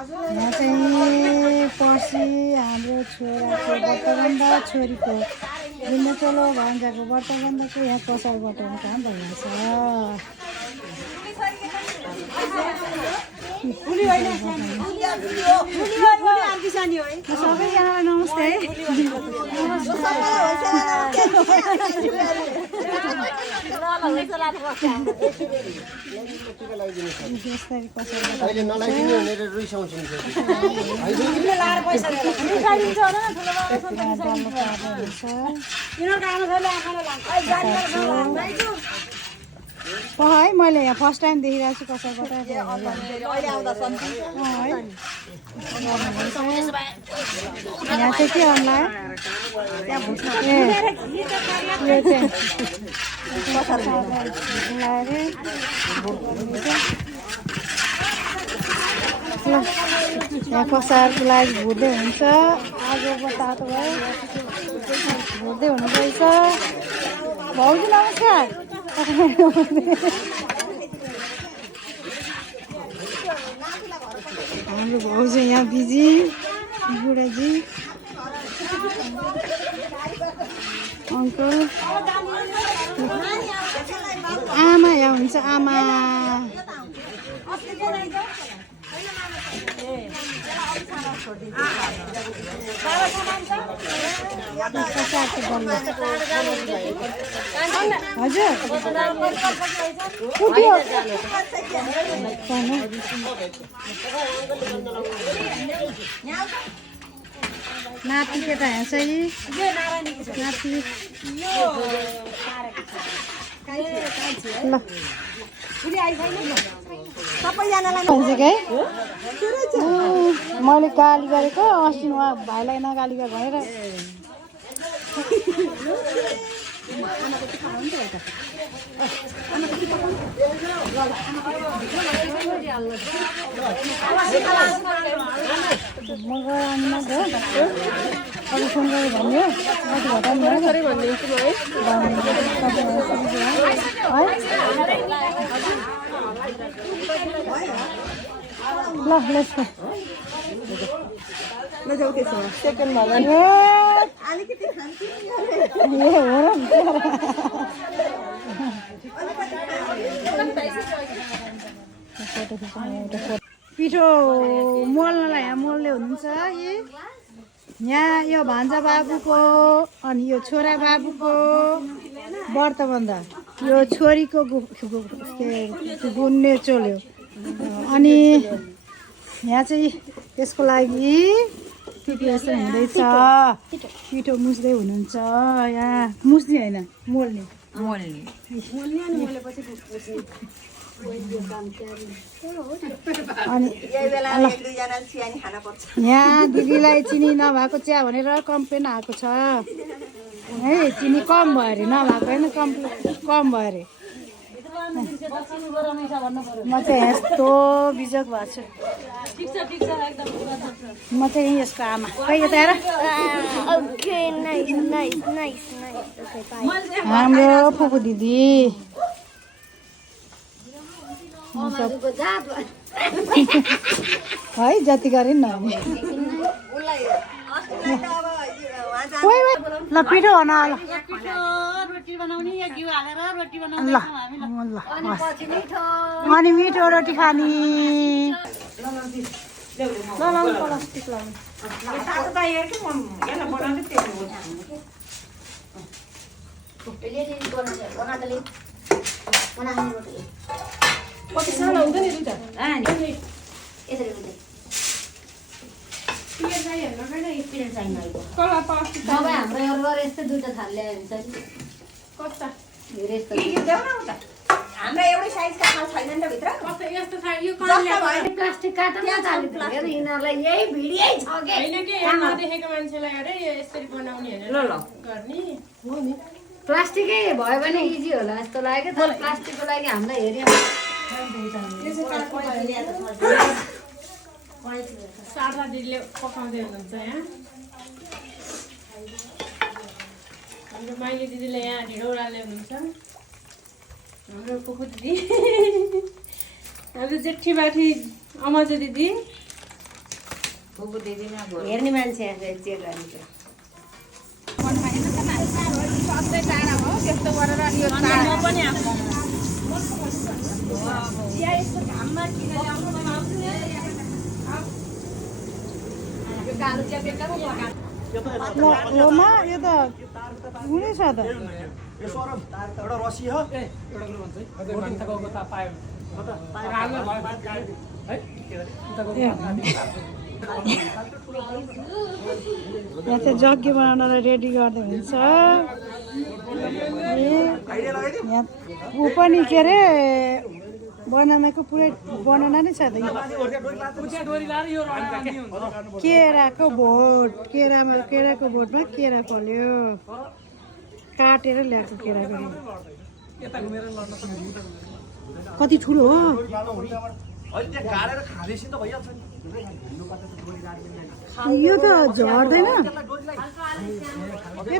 यहाँ चाहिँ पर्सि हाम्रो छोराको व्रतबन्ध छोरीको गुन्डचोलो भान्जाको व्रतबन्धको यहाँ कसारबाट काम भइरहेछ। सबैजनालाई नमस्ते है। है मैले यहाँ फर्स्ट टाइम देखिरहेको छु कसैबाट यहाँ चाहिँ के अनलाइन यहाँ कसारको लागि भुट्दै हुन्छ। आगोको तातो भयो भुट्दै हुनुपर्छ। भाउजू नमस्कार। हाम्रो भाउजू यहाँ बिजी बुढाजी अङ्कल आमा यहाँ हुन्छ आमा। हजुर नाति केटा यहाँ चाहिँ नाति ल मैले गाली गरेको अस्ति उहाँ भाइलाई नगाली गर भनेर म गएर अरू फोन गरेँ भन्यो सेकेन्ड पिठो मोल्नलाई यहाँ मोल्ने हुनुहुन्छ। यहाँ यो भान्जा बाबुको अनि यो छोरा बाबुको व्रतबन्ध यो छोरीको गुन्ने चोल्यो। अनि यहाँ चाहिँ त्यसको लागि प्रिपरेसन हुँदैछ। पिठो मुस्दै हुनुहुन्छ। यहाँ मुस्ने होइन मोल्ने अनि यहाँ दिदीलाई चिनी नभएको चिया भनेर कम्प्लेन आएको छ है। चिनी कम भयो अरे नभएको होइन कम भयो अरे। म चाहिँ यस्तो बिजोग भएको छु। म चाहिँ यसको आमा खै यता हेर हाम्रो फुपू दिदी है जति गरे न ल पिठो हो न ल अनि मिठो रोटी खाने ल प्लास्टिक हाम्रो एउटै साइजका छैन नि त भित्र कस्तो यस्तो छ यो प्लास्टिक काट्न नचाल्नु यिनीहरुलाई यही भिडियै छ के हैन के यहाँ देखेको मान्छेलाई अरे यसरी बनाउने हैन ल गर्ने हो नि प्लास्टिकै भयो भने इजी होला जस्तो लाग्यो तर प्लास्टिकको लागि हामीलाई हेर्यो सारा दिदीले पकाउँदै हुनुहुन्छ यहाँ हाम्रो माइली दिदीले यहाँ ढिँडो उडाल्दै हुनुहुन्छ हाम्रो पुपू दिदी हाम्रो जेठी बाठी अमजो दिदी हेर्ने मान्छे चेक गरिन्छ मा यो त हुनेछ त एउटा रसी हो यहाँ चाहिँ जग्गी बनाउनलाई रेडी गर्दै हुन्छ यहाँ ऊ पनि के अरे बनानाको पुरै बनाना नै छ त केराको भोट केराको भोटमा केरा फल्यो काटेर ल्याएको केराको कति ठुलो हो यो त झर्दैन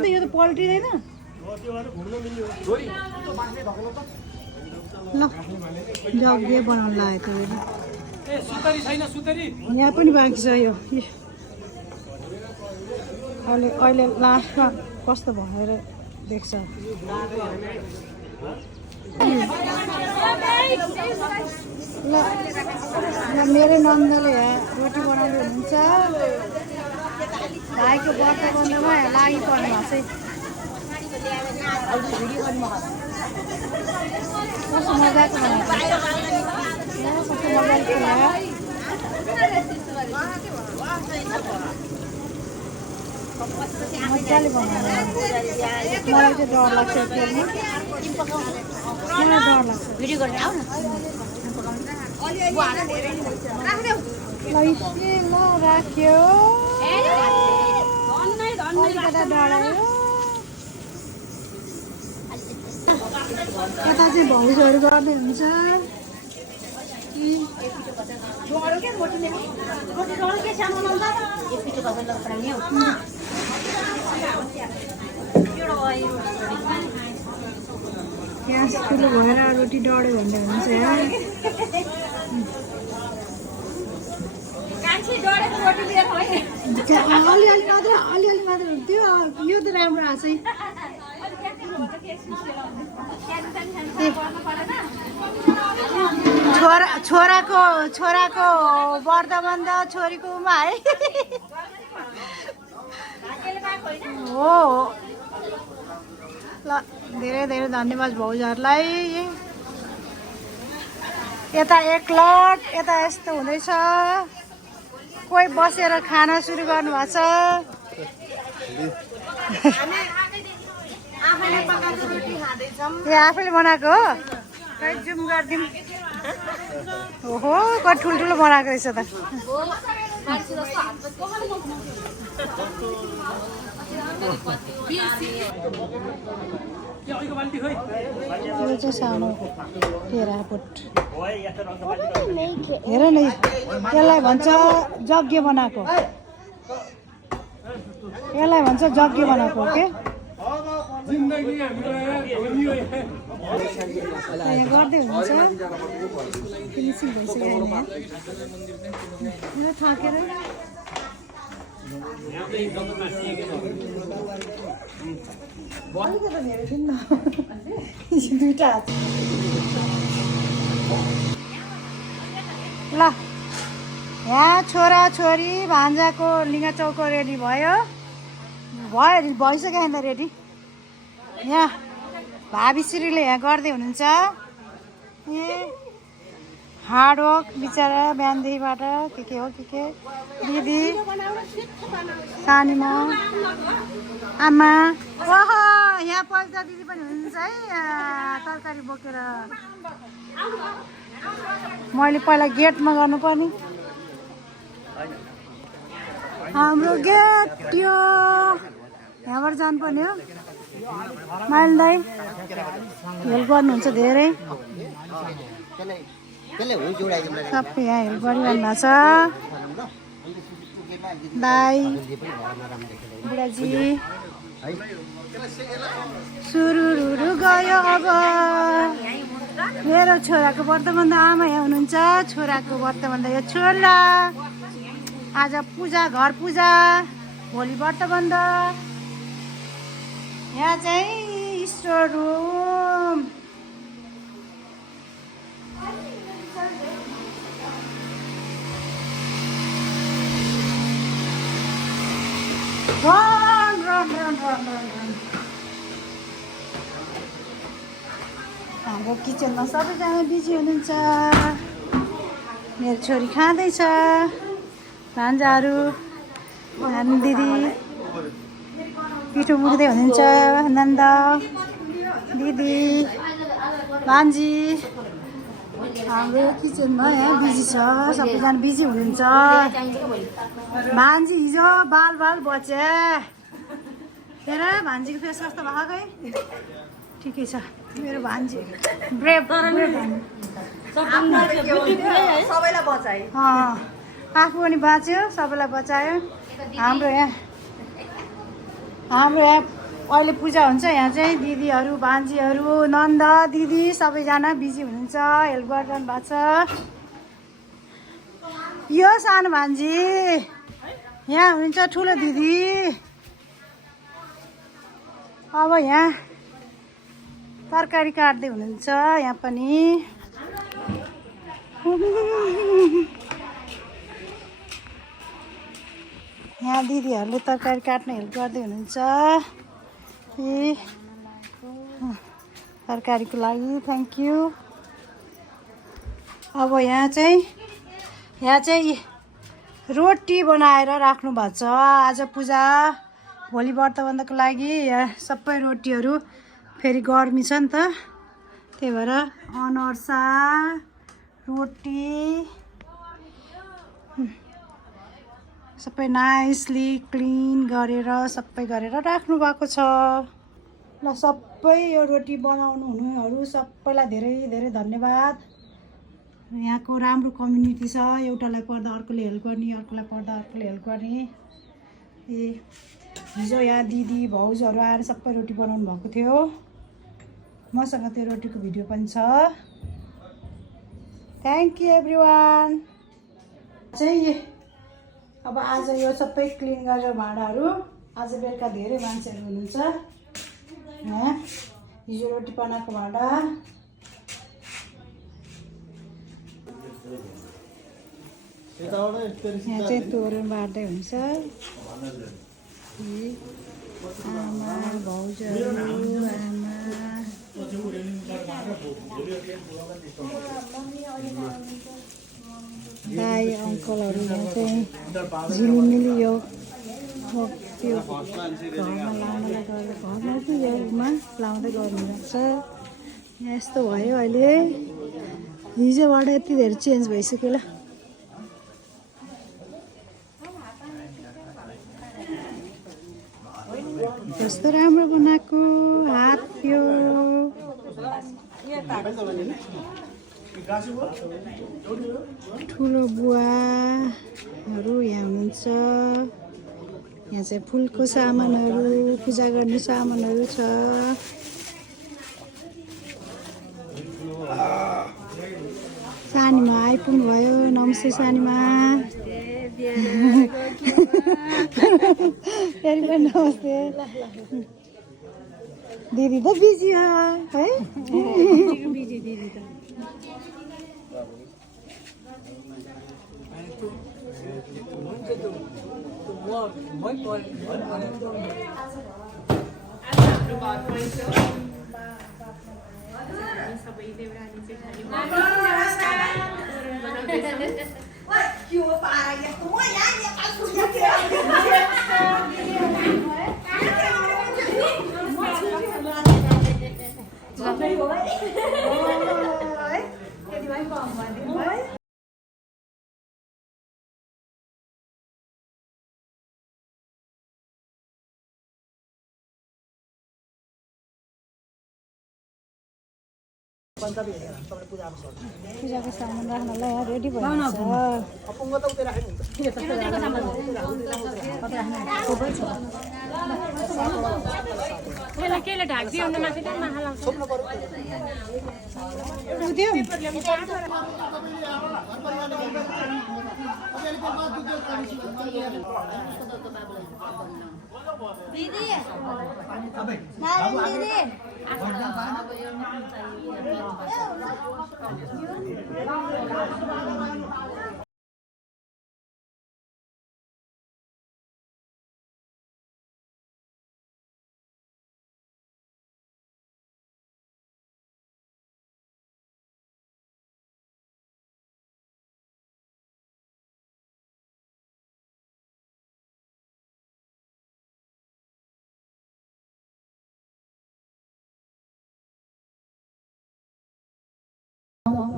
यो त पल्टिँदैन ल जग्गे बनाउनु लागेको यहाँ पनि बाँकी छ यो अहिले लास्टमा कस्तो भएर देख्छ ल मेरो नन्दले रोटी बनाउँदै हुनुहुन्छ भाइको व्रत बन्धमा लागि पर्नु भएको चाहिँ कस्तो मजाको कस्तो मजाको मजाले बनाउनु मलाई चाहिँ डर लाग्छ तेलमा मलाई डर लाग्छ भिडियो गरेर आऊ न ल राख्यो अलिकता डरायो यता चाहिँ भाउजूहरू गर्दै हुन्छ ग्यास ठुलो भएर रोटी डढ्यो भन्ने हुन्छ अलिअलि मात्र हुन्थ्यो यो त राम्रो आएको छ छोराको व्रत बन्ध छोरीको उमा है हो ल धेरै धेरै धन्यवाद भाउजूहरूलाई यता एक लट यता यस्तो हुँदैछ कोही बसेर खाना सुरु गर्नुभएको छ ए आफैले बनाएको हो खै जुम गरिदिउँ ओहो कति ठुल्ठुलो बनाएको रहेछ त यो चाहिँ सानो केरापुट हेर न यसलाई भन्छ जग्गे बनाएको यसलाई भन्छ जग्गे बनाएको के गर्दै हुन्छ फिनिसिङ भइसक्यो यहाँ थाकेर दुईटा ल यहाँ छोरा छोरी भान्जाको लिङ्गा चौको रेडी भयो भइसक्यो अन्त रेडी यहाँ भाबी श्रीले यहाँ गर्दै हुनुहुन्छ ए हार्डवर्क बिचरा बिहानदेखिबाट के हो के दिदी सानीमा आमा ओह यहाँ पल्टा दिदी पनि हुनुहुन्छ है तरकारी बोकेर मैले पहिला गेटमा गर्नुपर्ने हाम्रो गेट त्यो यहाँबाट जानुपर्ने हो माइल दाई हेल्प गर्नुहुन्छ धेरै सबै यहाँ हेल्प गरिरहनु भएको छ दाई बुढाजी सुरुरु गयो अब मेरो छोराको व्रत बन्ध आमा यहाँ हुनुहुन्छ छोराको व्रत बन्ध यो छोरा आज पूजा, घर पूजा, भोलि व्रत बन्द। यहाँ चाहिँ store room. Run run run run run run. हाम्रो किचनमा सबैजना बिजी हुनुहुन्छ। मेरो छोरी खाँदैछ, भान्जाहरू, हामी दिदी पिठो मुख्दै हुनुहुन्छ, नन्द दिदी भान्जी। हाम्रो किचनमा यहाँ बिजी छ, सबैजना बिजी हुनुहुन्छ। भान्जी हिजो बाल बचे हेर, भान्जीको फेस कस्तो भएको है, ठिकै छ मेरो भान्जी। ब्रेभ सबैलाई बचाए। आफू पनि बाँच्यो, सबैलाई बचायो। हाम्रो यहाँ अहिले पूजा हुन्छ। यहाँ चाहिँ दिदीहरू, भान्जीहरू, नन्द दिदी सबैजना बिजी हुनुहुन्छ, हेल्प गरिरहनु भएको छ। यो सानो भान्जी यहाँ हुनुहुन्छ, ठुलो दिदी अब यहाँ तरकारी काट्दै हुनुहुन्छ। यहाँ पनि यहाँ दिदीहरूले तरकारी काट्न हेल्प गर्दै हुनुहुन्छ। तरकारीको लागि थ्याङ्क यू। अब यहाँ चाहिँ रोटी बनाएर राख्नु भएको छ। आज पूजा, भोलि व्रत बन्दको लागि यहाँ सबै रोटीहरू, फेरि गर्मी छ नि त, त्यही भएर अनर्सा रोटी सबै नाइसली क्लिन गरेर सबै गरेर राख्नु भएको छ। ल सबै यो रोटी बनाउनु हुनेहरू सबैलाई धेरै धेरै धन्यवाद। यहाँको राम्रो कम्युनिटी छ, एउटालाई पर्दा अर्कोले हेल्प गर्ने, अर्कोलाई पर्दा अर्कोले हेल्प गर्ने। हिजो यहाँ दिदी भाउजूहरू आएर सबै रोटी बनाउनु भएको थियो। मसँग त्यो रोटीको भिडियो पनि छ। Thank you everyone. चाहिँ अब आज यो सबै क्लिन गरेर भाँडाहरू, आज बेलुका धेरै मान्छेहरू हुनुहुन्छ। हिजो रोटी बनाएको भाँडा, यहाँ चाहिँ तोरण बार्दै हुन्छ। आमा भाउजूहरू, आमा दाई अङ्कलहरू यहाँ चाहिँ झिलिमिली यो त्यो घरमा लाउनलाई गरेर, घरमा चाहिँ योमा लाउँदै गर्नुहुन्छ। यस्तो भयो अहिले, हिजोबाट यति धेरै चेन्ज भइसक्यो। ल कस्तो राम्रो बनाएको हात थियो। ठुलो बुवाहरू यहाँ हुनुहुन्छ। यहाँ चाहिँ फुलको सामानहरू, पूजा गर्ने सामानहरू छ। सानीमा आइपुग्नु भयो। नमस्ते सानीमा। फेरि पनि नमस्ते। दिदी त बिजी है। पूजाको सामान राख्नलाई रेडी भइरहेछ केले ढाक्दियो भने माथि त माखा लाउँछ दिदी नारायण दिदी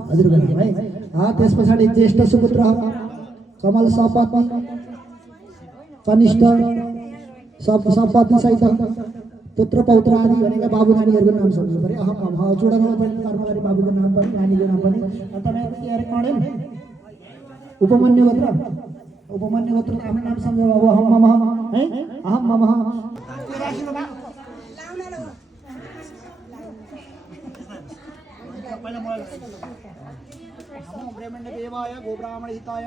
हजुरको नाम है त्यस पछाडि ज्येष्ठ सुपुत्र कमल सपत्नी कनिष्ठ सपत्नी सहित पुत्र पौत्र आदि भनेका बाबु नानीहरूको नाम सम्झनु पर्यो अहम चुडानमा पनि कर्मकारी बाबुको नाम पनि नानीको नाम पनि तपाईँहरू के अरे कणेल उपमन्यु गोत्र आफ्नो नाम सम्झनु बाबु अहम ममः है अहम ममः देवाय गोब्राह्मण हिताय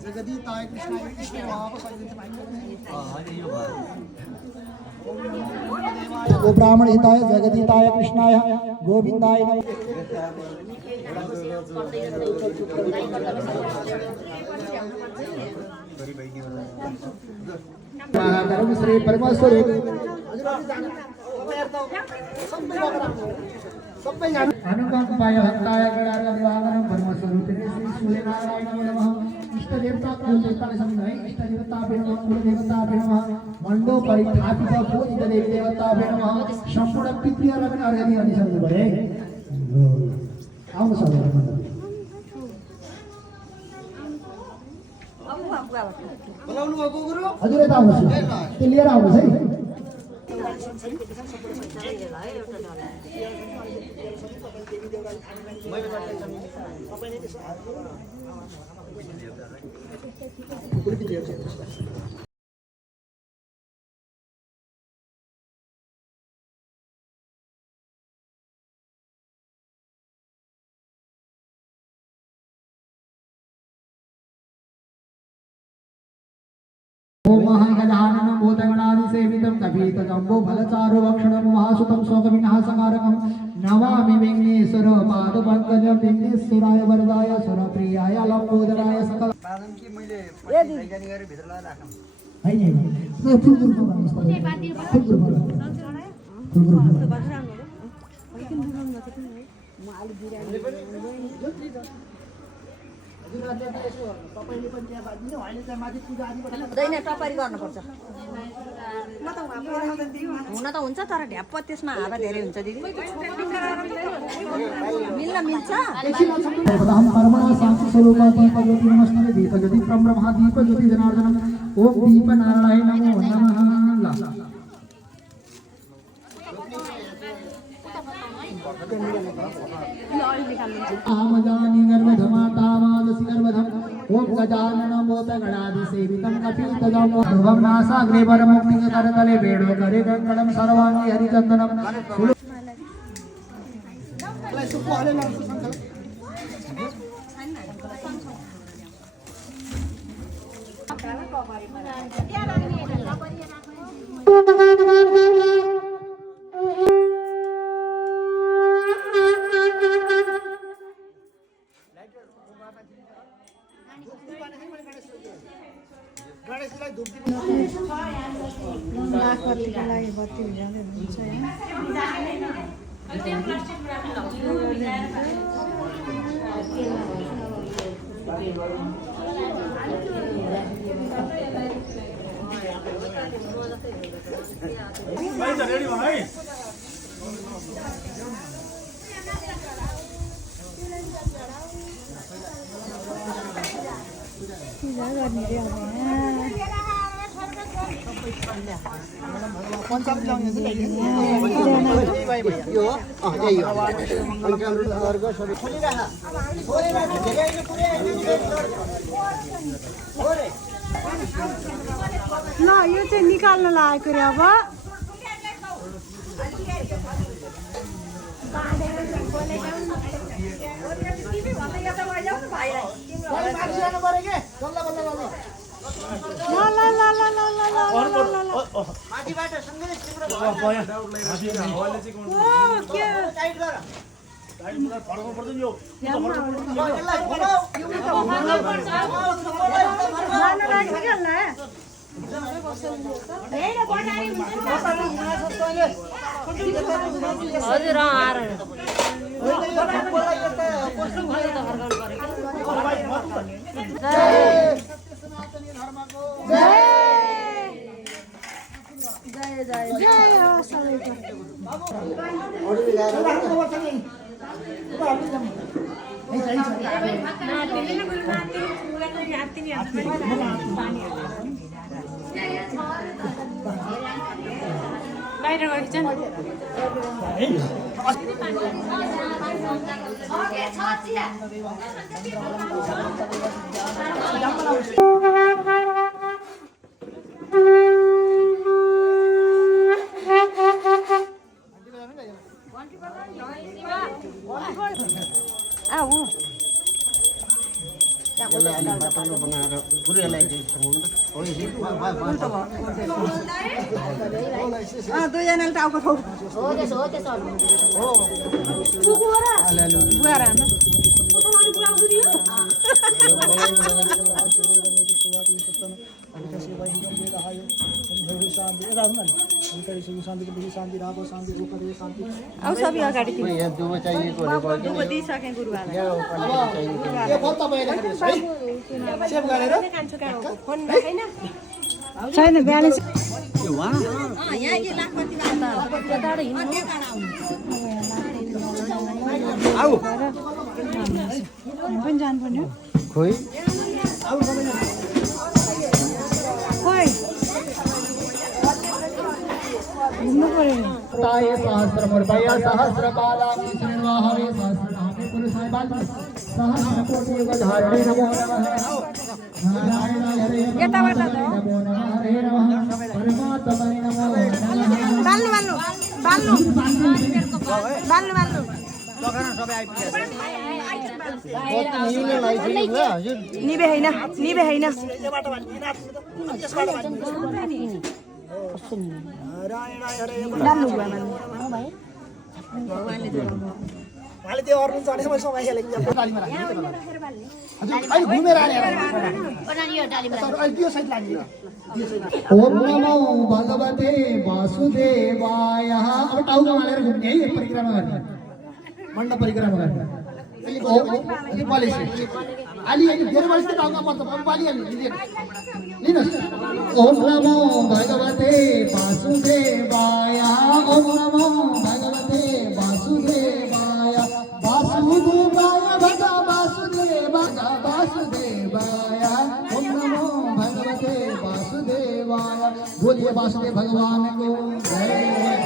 जगदीताय कृष्णाय गोब्राह्मण हिताय जगदीताय कृष्णाय गोविंदाय नमः श्री परमेश्वर अनुकंपाय हंताय गणार्ग निवारणं ब्रह्मस्वरूपिणे श्री सूर्यनारायणाय नमः इष्टदेवता कुलदेवता समन्वय इष्टदेवताभ्यो नमः कुलदेवताभ्यो नमः मंडोपरि स्थापित पूजित देवताभ्यो नमः संपूर्ण पितृहरूलाई पनि अर्घ दिने सम्झनु भए आउनु सक्दैन बोलाउनु भएको गुरु हजुर यता आउनुहोस् त्यो लिएर आउनुहोस् है ओम महागजाननं भूतगणादिसेवितं कपीतजम्बो फलचारुभक्षणं महासुतं शोकविनाशकारकं नमामि विघ्नेश्वर पादपङ्कजं विघ्नेश्वराय वरदाय सुरप्रियाय लम्बोदराय सकल पादन कि मैले पछि गरे भित्र ला राखम हैन फुलगुरु हुँदैन टपरी गर्नुपर्छ हुन त हुन्छ तर ढ्याप्प त्यसमा हावा धेरै हुन्छ दिदी मिल्छ कर्मणा शान्ति स्वरूपा दीप ज्योति नमस्ते दीप ज्योति ब्रह्म दीप ज्योति जनार्दन ओम दीप नारायण नमो नमः आमजानि गर्भधमातामादसि गर्भधम ओम गजाननं भूतगणादिसेवितं कपीतजं ध्रुवं नासाग्रे वरमुक्तिकरतले वेणो करे गङ्गणं सर्वाणि हरिचन्दनं लाखपतिको लागि बत्ती भिजाउँदै हुनुहुन्छ रेडी भयो है पूजा गर्ने रे अब पञ्चामृत ल्याउने चाहिँ यो हो यही हो पञ्चामृत अर्घ सबै खोलिराख ल यो चाहिँ निकाल्न लागेको रे अब माथिबाट सँगै हजुर आएर बाहिर गएछन् बनाएर गुरुहरूलाई दुईजनाले टाउको ठोक अब सबै अगाडि चाहिएको दिइसकेँ गुरुवालाई छैन ब्यालेन्स यहाँ के पनि जानुपर्ने हो खोइ खोइ घुम्नु पर्यो नि ताय सहस्रमूर्तया सहस्रपालां श्रीनिवाहवे सहस्रनामे पुरुषाय बाल्मी सहस्रकोटि युगधारिणे नमो नमः नारायणाय हरे नमो नमः हरे नमः परमात्मने नमो नमः निबे होइन उहाँले त्यो अर्नु चढेछ मैले समाइहालेँ डालीमा राख्नु अहिले घुमेर आएर त्यो साइड लाग्ने ओम नमो भगवते वासुदेवाय अब टाउको मालेर घुम्ने है परिक्रमा गर्ने मण्डप परिक्रमा गर्ने अलि पालिस अलि धेरै वर्ष टाउको पर्छ अब पालिहाल्नु लिनुहोस् ओम नमो भगवते वासुदेवाय ओम नमो भगवते वासुदेवाय वासुदेवाय भगा वासुदेवाय ओम नमो भगवते वासुदेवाय बोलिए वासुदेव भगवान को जय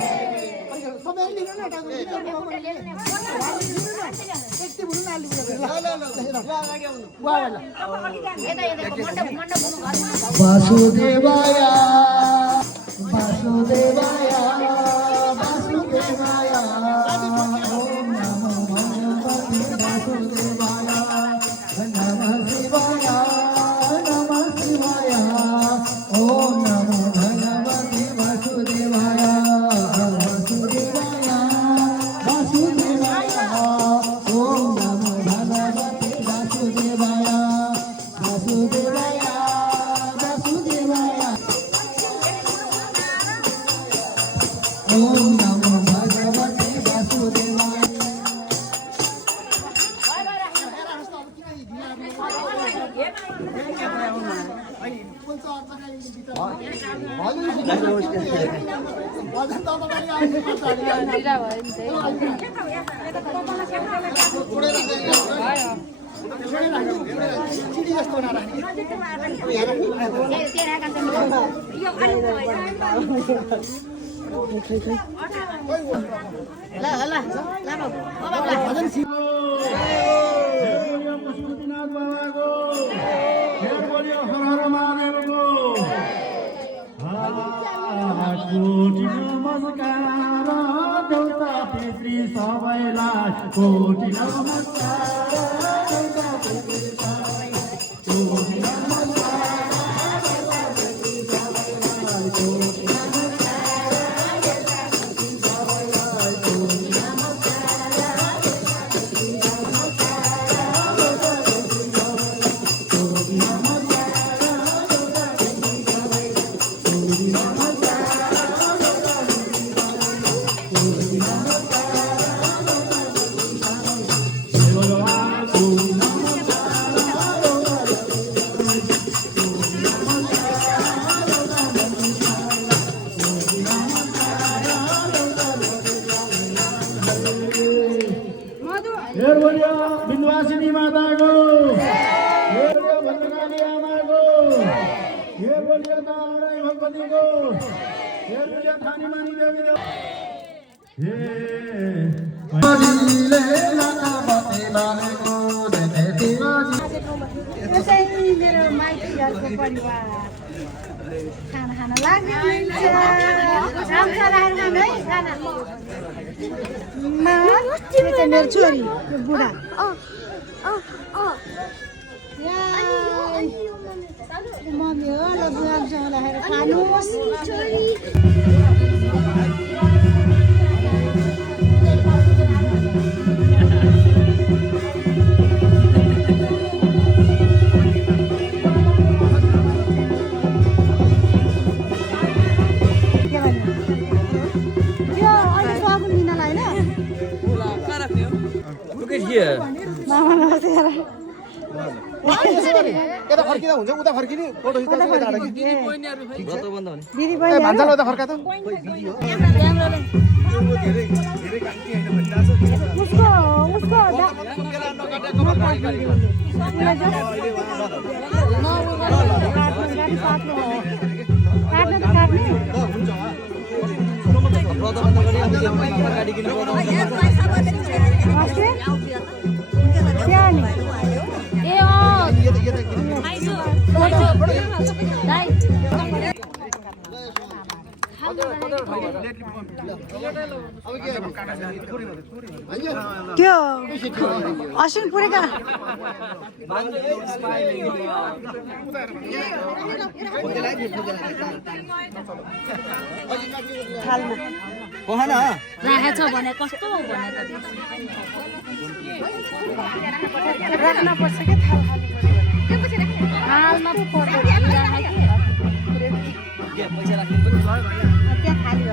वासुदेवाय वासुदेवाय वासुदेवाय ओम नमो भगवते वासुदेवाय नमः शिवाय ओम नमो भगवते वासुदेवाय वासुदेवाय वासुदेवाय ओम नमो भगवते वासुदेवाय वासुदेवाय वासुदेवाय ओम नमो भगवते वासुदेवाय नमस्कार देउता पितृ सबैलाई कोटि नमस्कार देउता पितृ सबैलाई कोटि बिन्दुवासिनी माताको भद्रकाली आमाको भगवतीको थानीमानी देवी मेरो माइती घरको परिवार खाना खान लाग्नुहुन्छ मेरो छोरी बुढा मम्मी हो ल बुढासँग राखेर खानुहोस् यता फर्किँदा हुन्छ उता फर्किने फोटो खिच्दा दिदी भान्साल उता फर्का त त्यो असिन पुरेका राखेछ भने कस्तो भने राख्न पर्छ कि हालमा फोटो त्यहाँ खाली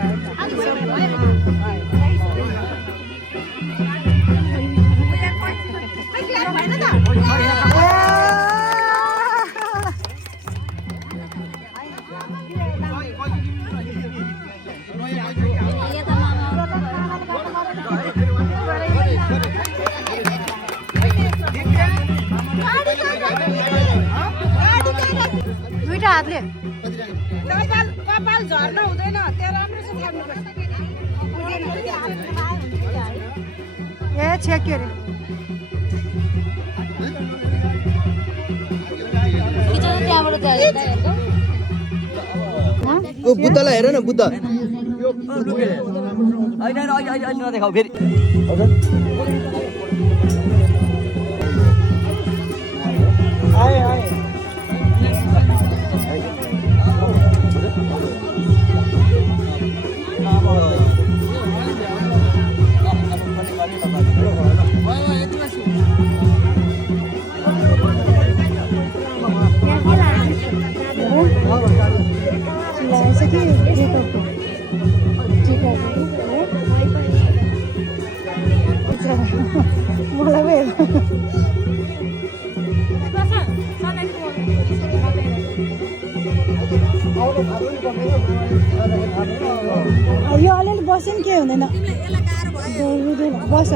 दुईटा हातले कपाल झर्न हुँदैन त्यहाँ राम्रोसँग ए छेक के अरे बुद्धलाई हेर न बुद्ध नदेखाऊ फेरि यो अलिअलि बस्यो नि के हुँदैन बस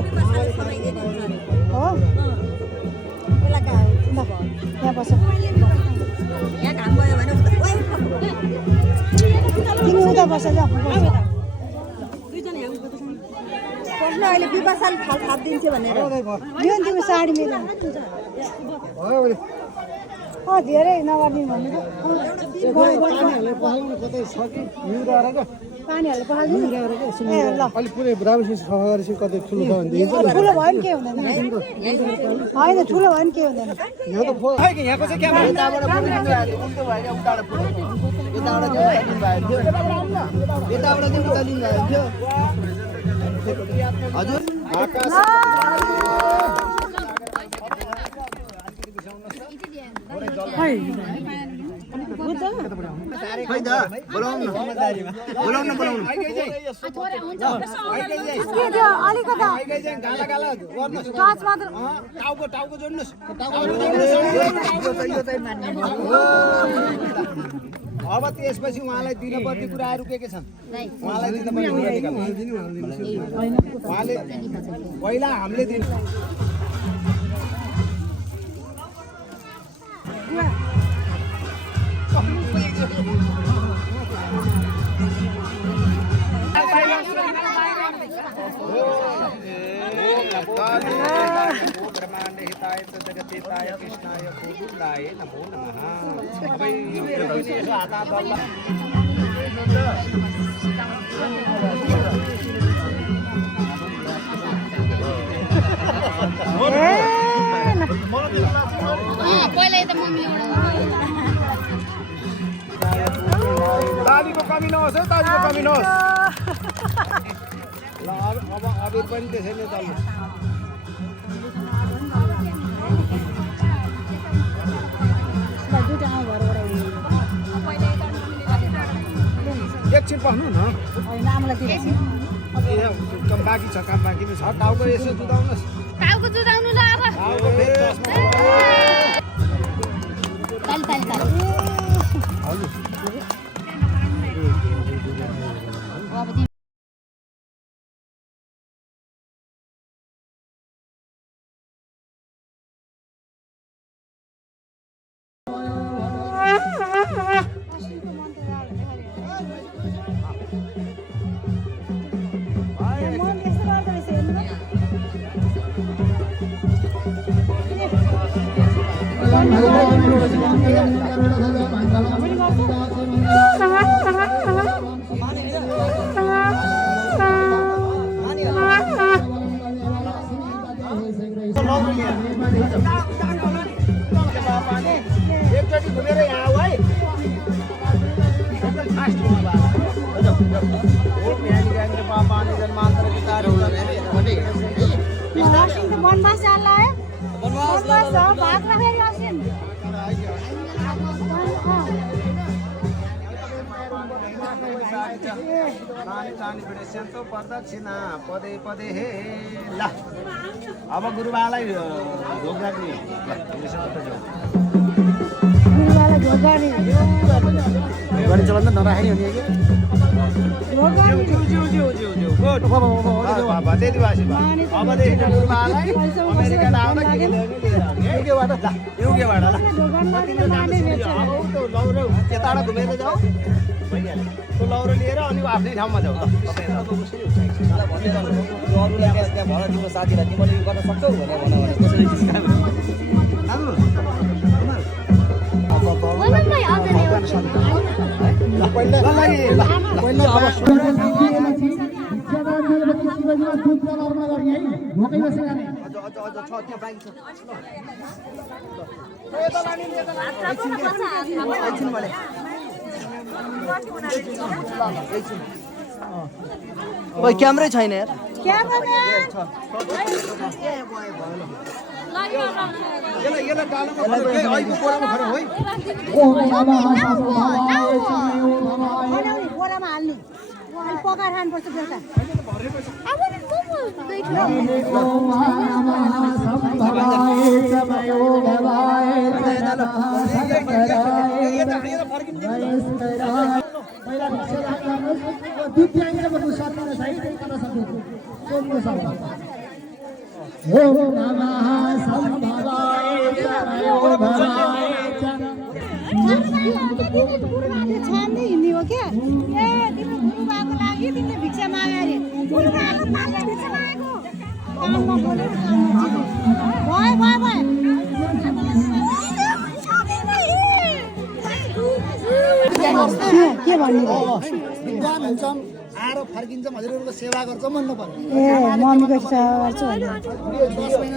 हो यहाँ बस यहाँ घाम गयो भने तिमी उता बस जा पढ्न अहिले विपासाले थाप दिन्छ भनेर यो नि तिम्रो साडी मेरो धेरै नगरिदिनु भन्नु पानी हालेर पखालिदिनु ए ल अलिक पुरै राम्रोसँग सफा गरेपछि कतै ठुलो छ भने देखिन्छ ठुलो भयो नि के हुँदैन होइन ठुलो भयो नि के हुँदैन यहाँ त यहाँको चाहिँ के भयो यताबाट उल्टो भयो उताबाट पुरो यताबाट चाहिँ उता लिनु भएको थियो हजुर आकाश खै त बोलाउनु बोलाउनु बोलाउनु अलिकता टाउको जोड्नुहोस् अब त्यसपछि उहाँलाई दिनुपर्ने कुराहरू के छन् उहाँलाई दिनुपर्ने उहाँले पहिला हामीले दिनु ब्रह्मांड हिताय जगतिताय कृष्णाय गोविंदाय नमो नमः तालीको कमी नहोस् है तालीको कमी नहोस् ल अब अबिर पनि त्यसै नै चल्नु एकछिन पस्नु न बाँकी छ काम बाँकी नै छ टाउको यसो जुदाउनुहोस् टाउको जुदाउनु ल अब टाउको फेरि चस्मा एकचोटि घुमेर यहाँ आऊ है वनवास जानु है वनवास भात राखेर असिन प्रदक्षिणा पदे पदे हे ल अब गुरुबालाई भोग राख्ने गुरुबालाई भोग गर्ने गाडी चलाउन नराख्ने हो नि त्यति बासी अबदेखि गुरुबालाई अमेरिका आउन युकेबाट युकेबाट ल लौरो त्यताबाट घुमेर जाऊ भइहाल्यो त्यो लौरो लिएर अनि आफ्नै ठाउँमा जाऊ साथीलाई तिमीले गर्न सक्छौ भनेर क्यामेरै छैन यार बोरामा हाल्ने पकाएर खानुपर्छ बेलुका ओम नमः संभवाय छान्दै हिँड्ने हो क्या? ए तिम्रो गुरुबाको लागि तिमीले भिक्षा मागे अरे। गुरुबाको पालले भिक्षा मागेको। कानमा बोलेर कानमा चिने। भयो भयो भयो। के भन्ने भयो? विद्वान हुन्छौँ आएर फर्किन्छौँ हजुरहरूको सेवा गर्छौँ भन्नु पर्यो। ए मम्मीको सेवा गर्छु भने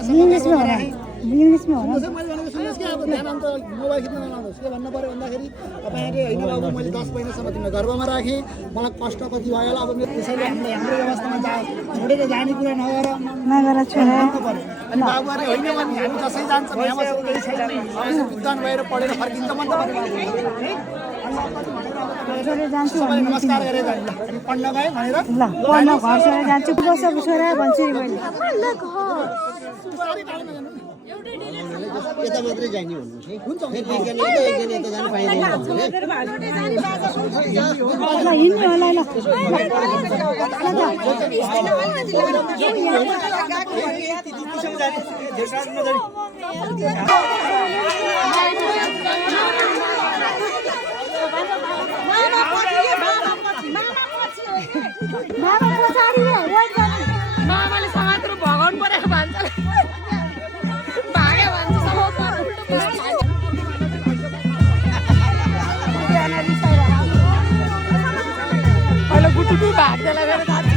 इङ्ग्लिसमा होला इङ्ग्लिसमा होला मैले भनेको सुन्नुहोस् कि अब ध्यान अन्त मोबाइल खिच्न नलाउनुहोस्। के भन्नु पर्यो भन्दाखेरि तपाईँहरूले होइन बाबु मैले 10 महिनासम्म तिमीलाई गर्भमा राखेँ, मलाई कष्ट कति भयो होला, अब मेरो त्यसैले हामीले हाम्रो व्यवस्थामा छोडेर जाने कुरा नगर नगर छोरा भन्नु पर्यो। अनि बाबुहरूले होइन भने हामी जसै जान्छौँ यहाँ बसेको केही छैन, अवश्य विद्वान भएर पढेर फर्किन्छ भन्नु पर्यो बाबु। छोडेर जान्छु सबैले नमस्कार गरेर जाने ल अनि पढ्न गएँ भनेर ल पढ्न घर छोडेर जान्छु बसेको छोरा भन्छु नि मैले यता मात्रै जाने हुन्छ ल हिँड्ने होला ल मामाले समातेर भगाउनु परेको भन्छ भाग्यो भन्छ अहिले गुटुटु भाग्दैला मेरो दाजु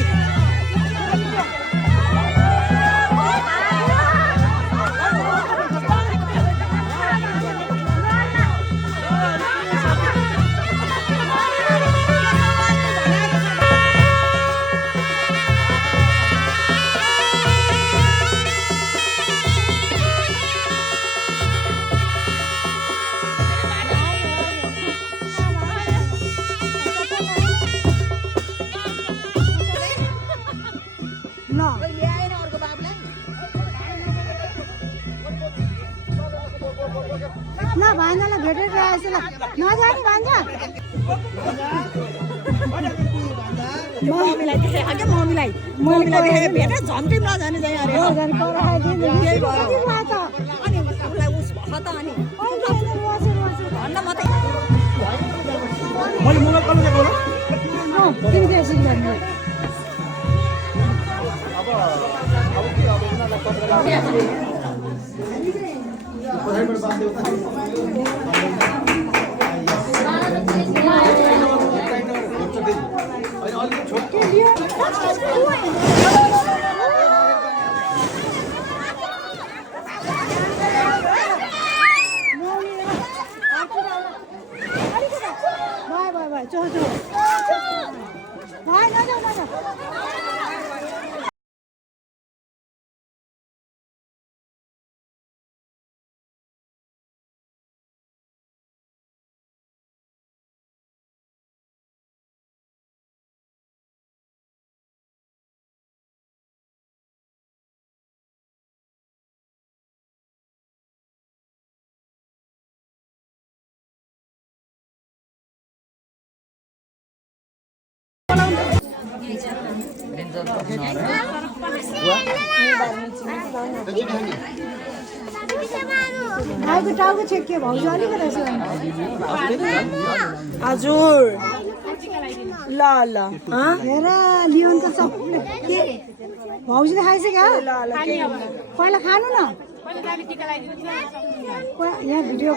ल भान्जालाई भेटेर आएछ ल नजाने भान्जा मम्मीलाई देखेको क्या मम्मीलाई देखेको भेट झन्टै नजाने चाहिँ अरे अनि उसलाई उस भयो त अनि भन्न मात्रै मैले मोबाइल कल गरेको हो तिमी त्यसरी भन्नु भाइ चो भाइ नजाऊ टाउको छेक्यो भाउजू अलिकति हजुर ल ल हेर लियोन त सबले भाउजूले खाइसक्यो पहिला खानु न यहाँ भिडियो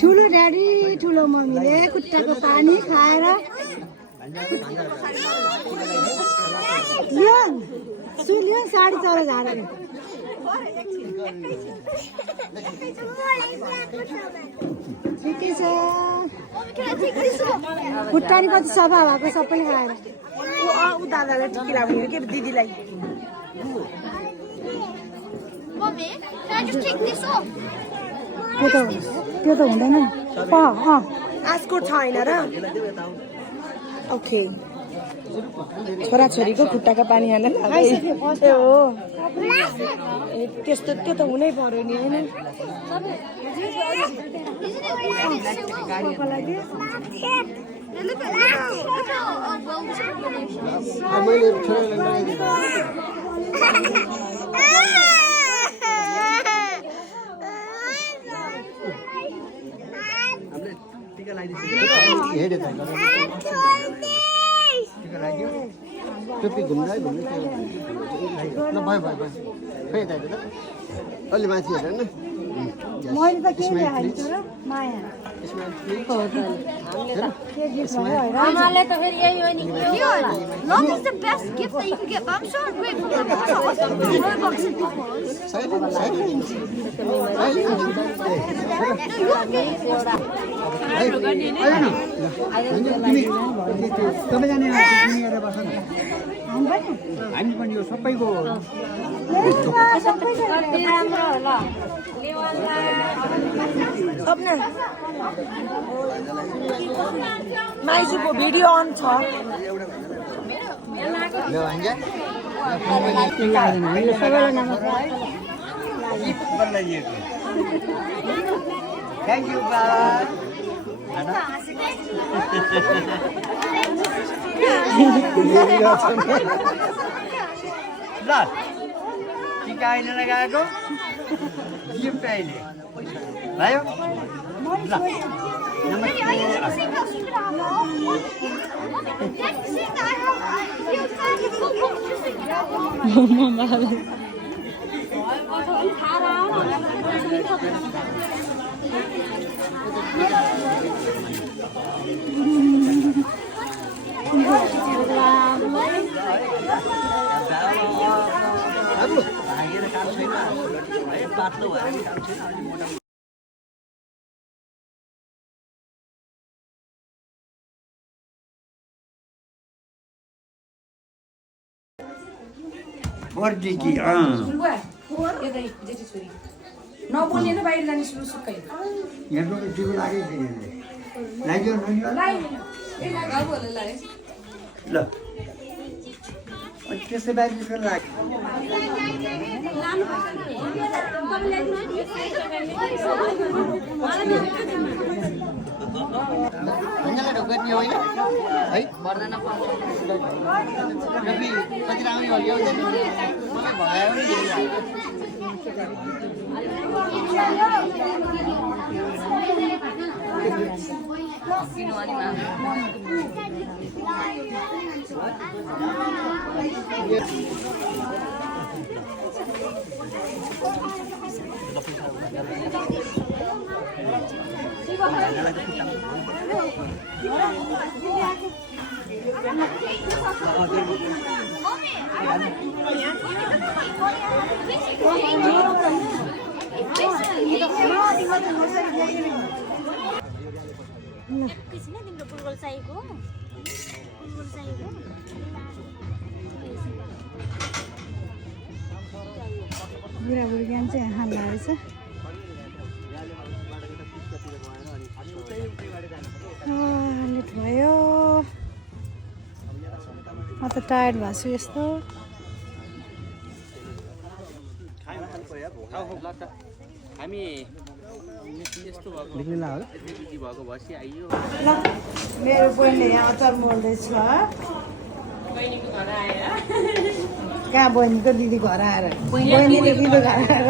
ठुलो ड्याडी ठुलो मम्मीले खुट्टाको पानी खाएर लियोन सुलियोन साडी तल झारेर ठिकै छ खुट्टा नि कति सफा भएको सबैले खाएर ऊ दादालाई टिकी लगाउने के दिदीलाई त्यो त हुँदैन नि आजको छ होइन र ओके छोराछोरीको खुट्टाको पानी हाल्न ए हो त्यस्तो त्यो त हुनै पर्यो नि होइन लागि मैले छोरालाई लगाइदिएँ टिका लगाइदिन्छु हेरे त टिका लाग्यो टोपी घुम्दै घुम्दै ल भयो भयो भयो खै त अलि माथि हेर न मैले त के देखाएको छु र माया आमाले त फेरि यही हो नि Love is the best gift that you can get, but I'm so ungrateful that Robux and peoples. हामी पनि यो सबैको कति राम्रो होला माइजूको भिडियो अन छ थ्याङ्क यू ल टिका अहिले लगाएको गिफ्ट अहिले भयो ल पर्दिकी नबोल्ने र बाहिर जाने सुरु सुक्कै हेर्नु टिको लाग्यो लाग्यो ल त्यसै बाहिर लाग्यो ढोक्ने होइन है पर्दैन कति राम्रो ल्याउँदैन तिम्रो बुलबुल चाहिएको बुढाबुढी ज्ञान चाहिँ यहाँ लागेछ लेट भयो म त टायर्ड भएको छु यस्तो हामी निक्लिला हो भएको भएपछि आइयो ल मेरो बहिनीले यहाँ अचार मोल्दैछ कहाँ बहिनीको दिदी घर आएर बहिनीले दिदी घर आएर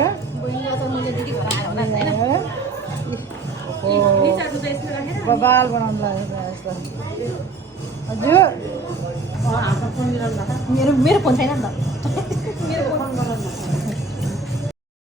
बबाल बनाउनु लागेको यस्तो हजुर मेरो फोन छैन नि त